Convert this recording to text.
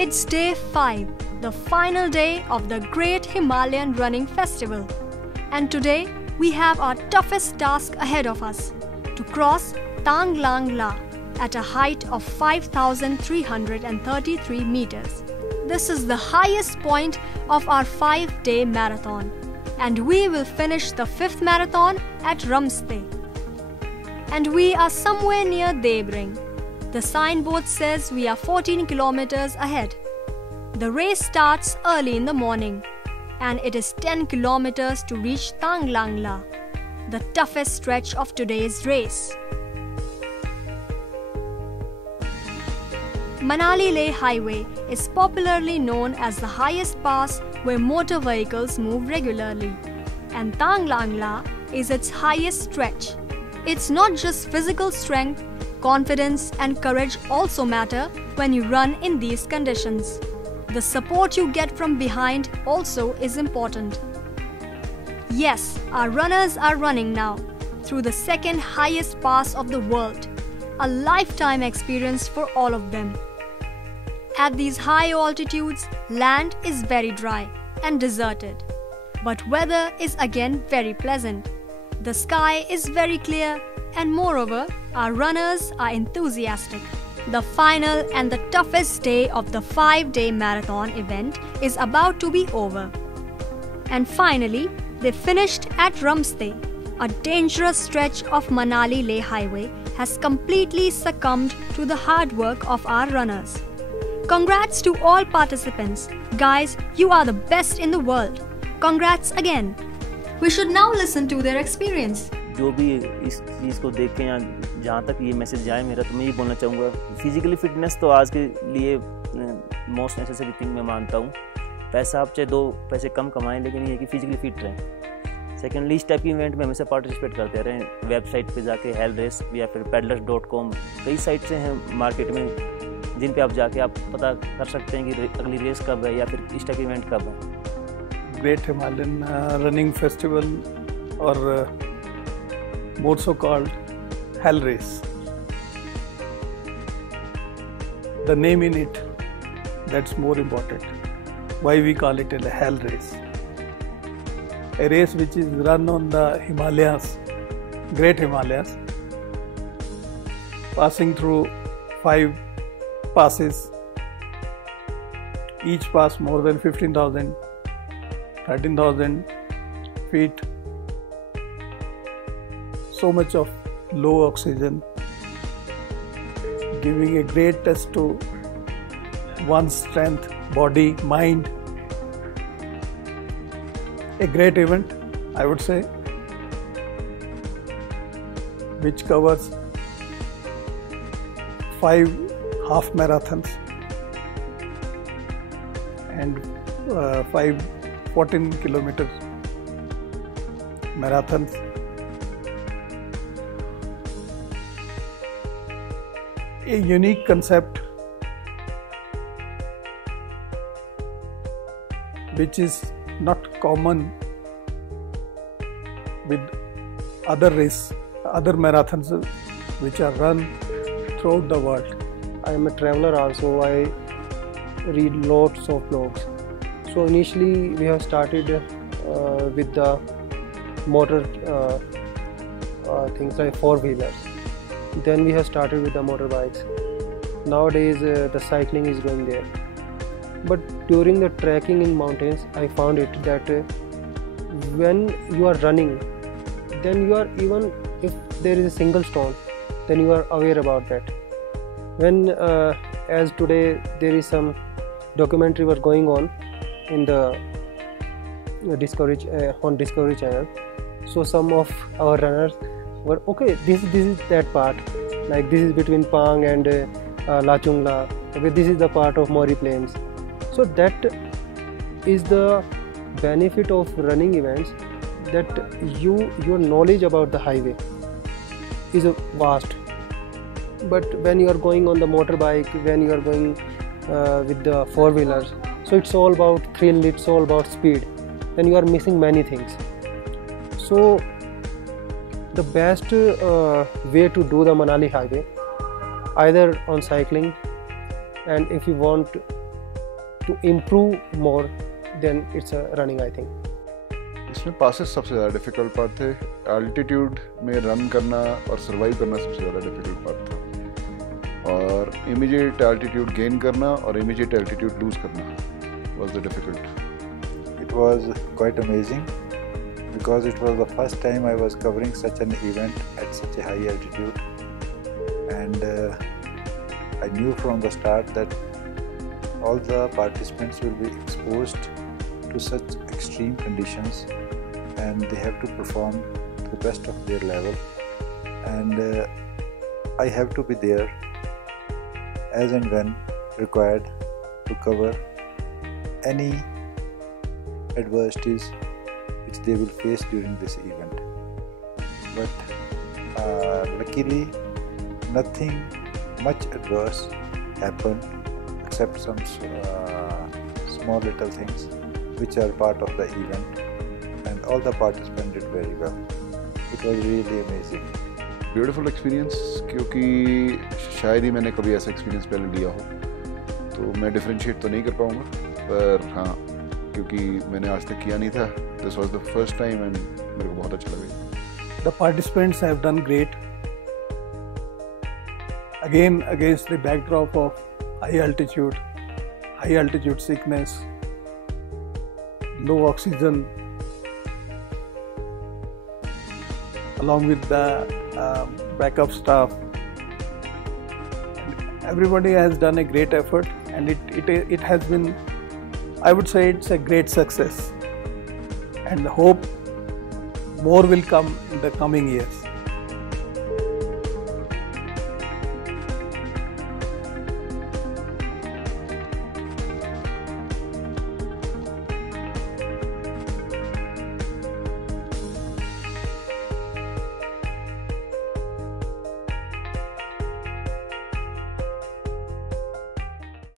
It's day 5, the final day of the Great Himalayan Running Festival. And today, we have our toughest task ahead of us, to cross Tang Lang La at a height of 5,333 meters. This is the highest point of our 5-day marathon, and we will finish the 5th marathon at Ramste. And we are somewhere near Debring. The signboard says we are 14 kilometers ahead. The race starts early in the morning, and it is 10 kilometers to reach Tang Lang La, the toughest stretch of today's race. Manali-Leh Highway is popularly known as the highest pass where motor vehicles move regularly, and Tang Lang La is its highest stretch. It's not just physical strength, confidence and courage also matter when you run in these conditions. The support you get from behind also is important. Yes, our runners are running now through the second highest pass of the world, a lifetime experience for all of them. At these high altitudes, land is very dry and deserted, but weather is again very pleasant. The sky is very clear, and moreover, our runners are enthusiastic. The final and the toughest day of the 5-day marathon event is about to be over. And finally, they finished at Ramste. A dangerous stretch of Manali-Leh Highway has completely succumbed to the hard work of our runners. Congrats to all participants. Guys, you are the best in the world. Congrats again. We should now listen to their experience. जो भी इस चीज़ को देख के या जहाँ तक ये मैसेज जाए मेरा, तो मैं ये बोलना चाहूँगा, फिजिकली फिटनेस तो आज के लिए मोस्ट नेसेसरी थिंग मैं मानता हूँ। पैसा आप चाहे 2 पैसे कम कमाएं, लेकिन ये कि फिजिकली फिट रहें। सेकेंडली, इस टाइप की इवेंट में हमेशा पार्टिसिपेट करते रहें। वेबसाइट पे जाके हेल्थ रेस या फिर peddlers.com कई साइट से हैं मार्केट में, जिन पे आप जाके आप पता कर सकते हैं कि अगली रेस कब है या फिर इस टाइप इवेंट कब है। Great Himalayan Running Festival, or more so called Hell Race. The name in it, that's more important. Why we call it a Hell Race? A race which is run on the Himalayas, Great Himalayas, passing through 5 passes, each pass more than 15,000, 13,000 feet. So much of low oxygen, giving a great test to one's strength, body, mind. A great event, I would say, which covers 5 half marathons and 5 14 kilometers marathons. A unique concept which is not common with other marathons which are run throughout the world. I am a traveler also. I read lots of blogs. So initially we have started with the motor things like 4-wheelers. Then we have started with the motorbikes. Nowadays the cycling is going there. But during the trekking in mountains, I found it that when you are running, then you are, even if there is a single stone, then you are aware about that. When as today there is some documentary was going on in the Discovery Channel, so some of our runners were, okay, this is that part, like this is between Pang and Lachung La, okay, this is the part of Mori Plains. So that is the benefit of running events, that your knowledge about the highway is vast. But when you are going on the motorbike, when you are going with the 4-wheelers, so it's all about thrill, it's all about speed, then you are missing many things. So the best way to do the Manali highway, either on cycling, and if you want to improve more, then it's a running, I think. इसमें passes सबसे ज़्यादा difficult part थे. Altitude में run करना और survive करना सबसे ज़्यादा डिफ़िकल्ट पार्ट था, और इमीडिएट एल्टीट्यूड गेन करना और इमीडिएट एल्टीट्यूड लूज़ करना was the difficult. It was quite amazing because it was the first time I was covering such an event at such a high altitude, and I knew from the start that all the participants will be exposed to such extreme conditions and they have to perform to the best of their level, and I have to be there as and when required to cover any adversities which they will face during this event. But luckily nothing much adverse happened except some small little things which are part of the event, and all the participants did very well. It was really amazing. Beautiful experience, क्योंकि शायद ही मैंने कभी ऐसा experience पहले लिया हो, तो मैं डिफरेंशिएट तो नहीं कर पाऊँगा, पर हाँ, क्योंकि मैंने आज तक किया नहीं था, this was the first time and मेरे को बहुत अच्छा लगा. The participants have done great. Again, against the backdrop of high altitude sickness, low oxygen, along with the backup staff. Everybody has done a great effort, and it has been, I would say it's a great success, and hope more will come in the coming years.